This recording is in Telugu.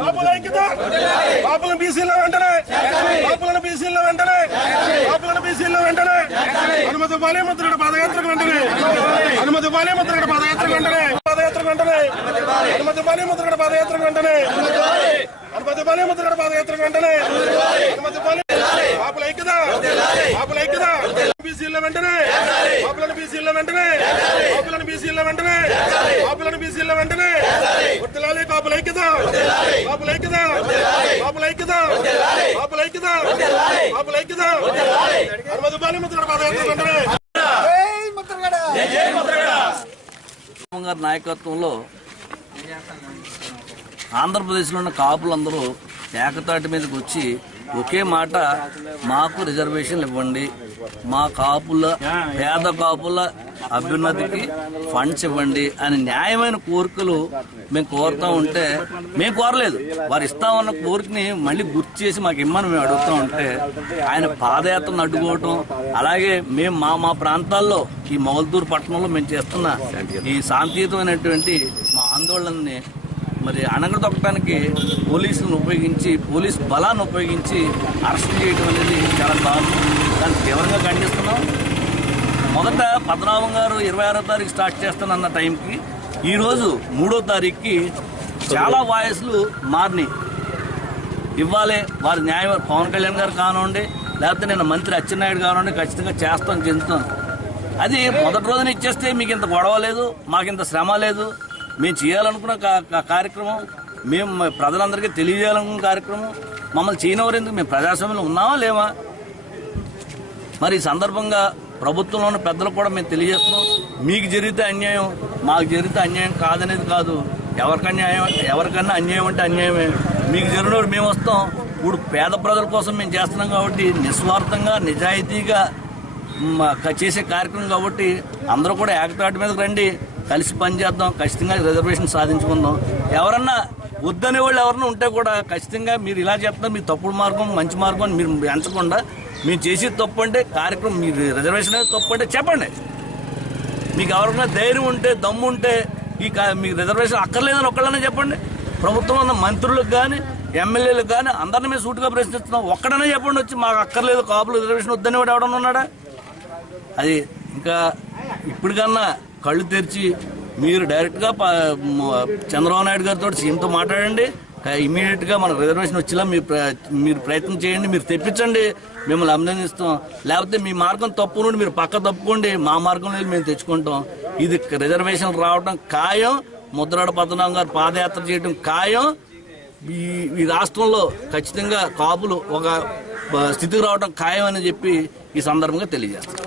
కాపుల ఐక్యత, కాపులను బీసీలో వెంటనే, కాపులను బీసీలో వెంటనే, కాపులను బీసీలో వెంటనే, అనుమతి ఇవ్వాలి ముద్రగడ పాదయాత్రకు వెంటనే, అనుమతి ఇవ్వాలి ముద్రగడ పాదయాత్రకు వెంటనే, పాదయాత్రకు వెంటనే, అనుమతి ఇవ్వాలి ముద్రగడ పాదయాత్రకు వెంటనే, అనుమతి ఇవ్వాలి ముద్రగడ పాదయాత్రకు వెంటనే, అనుమతి ఇవ్వాలి. కాపుల ఐక్యత, కాపుల ఐక్యత, బీసీలో వెంటనే, కాపులను బీసీలో వెంటనే, కాపులను బీసీలో వెంటనే, కాపులను బీసీలో వెంటనే, వర్ధిల్లాలి కాపుల ఐక్యత, కాపుల ఐక్యత, కాపుల ఐక్యత, కాపుల ఐక్యత, కాపుల ఐక్యత, అనుమతి ఇవ్వాలి ముద్రగడ పాదయాత్రకు వెంటనే. గారి నాయకత్వంలో ఆంధ్రప్రదేశ్లో ఉన్న కాపులందరూ ఏకతాటి మీదకి వచ్చి ఒకే మాట, మాకు రిజర్వేషన్లు ఇవ్వండి, మా కాపుల పేద కాపుల అభ్యున్నతికి ఫండ్స్ ఇవ్వండి అని న్యాయమైన కోరికలు మేము కోరుతా ఉంటే, మేము కోరలేదు, వారు ఇస్తామన్న కోరికని మళ్ళీ గుర్తు చేసి మాకు ఇమ్మని మేము అడుగుతూ ఉంటే ఆయన పాదయాత్రను అడ్డుకోవటం, అలాగే మేము మా ప్రాంతాల్లో ఈ మొగల్తూరు పట్టణంలో మేము చేస్తున్న ఈ శాంతియుతమైనటువంటి మా ఆందోళనని మరి అణగదొక్కడానికి పోలీసులను ఉపయోగించి, పోలీస్ బలాన్ని ఉపయోగించి అరెస్ట్ చేయడం అనేది చాలా దారుణం. దాన్ని తీవ్రంగా ఖండిస్తున్నాం. మొదట పద్మనాభం గారు 26వ తారీఖు స్టార్ట్ చేస్తానన్న టైంకి ఈరోజు 3వ తారీఖుకి చాలా వాయిస్లు మారినాయి. ఇవ్వాలి వారి న్యాయం, పవన్ కళ్యాణ్ గారు కానివ్వండి, లేకపోతే నేను మంత్రి అచ్చెన్నాయుడు కానివ్వండి, ఖచ్చితంగా చేస్తాను చెందుతాను. అది మొదటి రోజున ఇచ్చేస్తే మీకు ఇంత గొడవ లేదు, మాకు ఇంత శ్రమ లేదు, మేము చేయాలనుకున్న కార్యక్రమం, మేము ప్రజలందరికీ తెలియజేయాలనుకున్న కార్యక్రమం మమ్మల్ని చేయనివారు ఎందుకు? మేము ప్రజాస్వామ్యంలో ఉన్నామా లేవా? మరి ఈ సందర్భంగా ప్రభుత్వంలోని పెద్దలు కూడా మేము తెలియజేస్తున్నాం, మీకు జరిగితే అన్యాయం, మాకు జరిగితే అన్యాయం కాదనేది కాదు. ఎవరికన్నా అన్యాయం అంటే అన్యాయమే. మీకు జరిగినప్పుడు మేము వస్తాం. ఇప్పుడు పేద ప్రజల కోసం మేము చేస్తున్నాం కాబట్టి, నిస్వార్థంగా నిజాయితీగా చేసే కార్యక్రమం కాబట్టి అందరూ కూడా ఏకతాటి మీదకి రండి, కలిసి పనిచేద్దాం, ఖచ్చితంగా రిజర్వేషన్ సాధించుకుందాం. ఎవరన్నా వద్దనే వాళ్ళు ఎవరన్నా ఉంటే కూడా ఖచ్చితంగా మీరు ఇలా చెప్తారు, మీ తప్పుడు మార్గం మంచి మార్గం మీరు ఎంచకుండా, మీరు చేసేది తప్పు అంటే కార్యక్రమం, మీరు రిజర్వేషన్ అనేది తప్పు అంటే చెప్పండి. మీకు ఎవరికైనా ధైర్యం ఉంటే, దమ్ము ఉంటే మీకు రిజర్వేషన్ అక్కర్లేదని ఒక్కళ్ళనే చెప్పండి. ప్రభుత్వం ఉన్న మంత్రులకు కానీ ఎమ్మెల్యేలకు కానీ అందరినీ మేము సూటుగా ప్రశ్నిస్తున్నాం. ఒక్కడనే చెప్పండి వచ్చి మాకు అక్కర్లేదు, కాపులు రిజర్వేషన్ వద్దని వాడు ఎవడన్నా ఉన్నాడా? అది ఇంకా ఇప్పటికన్నా కళ్ళు తెరిచి మీరు డైరెక్ట్గా చంద్రబాబు నాయుడు గారితో సీఎంతో మాట్లాడండి. ఇమీడియట్గా మనకు రిజర్వేషన్ వచ్చేలా మీరు ప్రయత్నం చేయండి, మీరు తెప్పించండి, మిమ్మల్ని అభినందిస్తాం. లేకపోతే మీ మార్గం తప్పు నుండి మీరు పక్క తప్పుకోండి, మా మార్గంలో మేము తెచ్చుకుంటాం. ఇది రిజర్వేషన్ రావడం ఖాయం, ముద్రగడ పద్మనాభం గారు పాదయాత్ర చేయడం ఖాయం. ఈ రాష్ట్రంలో ఖచ్చితంగా కాపులు ఒక స్థితికి రావడం ఖాయం అని చెప్పి ఈ సందర్భంగా తెలియజేస్తాం.